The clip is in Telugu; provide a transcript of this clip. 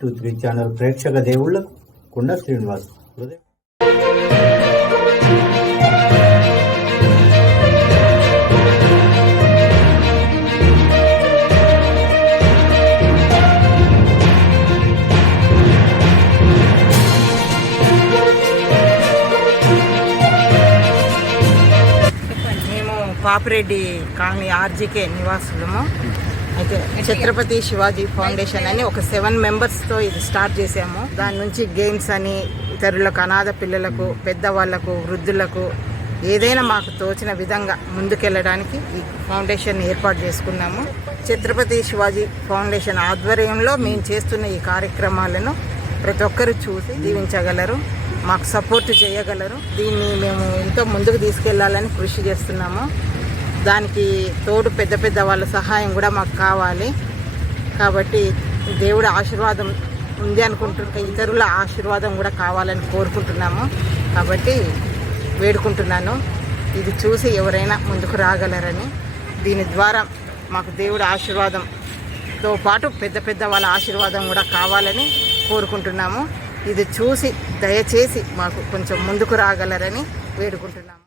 టూ త్రీ ఛానల్ ప్రేక్షక దేవుళ్ళకు కుండ శ్రీనివాస్ మేము పాపిరెడ్డి కాలనీ ఆర్జీకే నివాసులము. అయితే ఛత్రపతి శివాజీ ఫౌండేషన్ అని ఒక సెవెన్ మెంబర్స్తో ఇది స్టార్ట్ చేసాము. దాని నుంచి గేమ్స్ అని ఇతరులకు అనాథ పిల్లలకు పెద్దవాళ్ళకు వృద్ధులకు ఏదైనా మాకు తోచిన విధంగా ముందుకెళ్ళడానికి ఈ ఫౌండేషన్ ఏర్పాటు చేసుకున్నాము. ఛత్రపతి శివాజీ ఫౌండేషన్ ఆధ్వర్యంలో మేము చేస్తున్న ఈ కార్యక్రమాలను ప్రతి ఒక్కరు చూసి దీవించగలరు మాకు సపోర్ట్ చేయగలరు. దీన్ని మేము ఎంతో ముందుకు తీసుకెళ్ళాలని కృషి చేస్తున్నాము. దానికి తోడు పెద్ద పెద్ద వాళ్ళ సహాయం కూడా మాకు కావాలి. కాబట్టి దేవుడి ఆశీర్వాదం ఉంది అనుకుంటుంటే ఇతరుల ఆశీర్వాదం కూడా కావాలని కోరుకుంటున్నాము. కాబట్టి వేడుకుంటున్నాను. ఇది చూసి ఎవరైనా ముందుకు రాగలరని. దీని ద్వారా మాకు దేవుడి ఆశీర్వాదంతో పాటు పెద్ద పెద్ద వాళ్ళ ఆశీర్వాదం కూడా కావాలని కోరుకుంటున్నాము. ఇది చూసి దయచేసి మాకు కొంచెం ముందుకు రాగలరని వేడుకుంటున్నాము.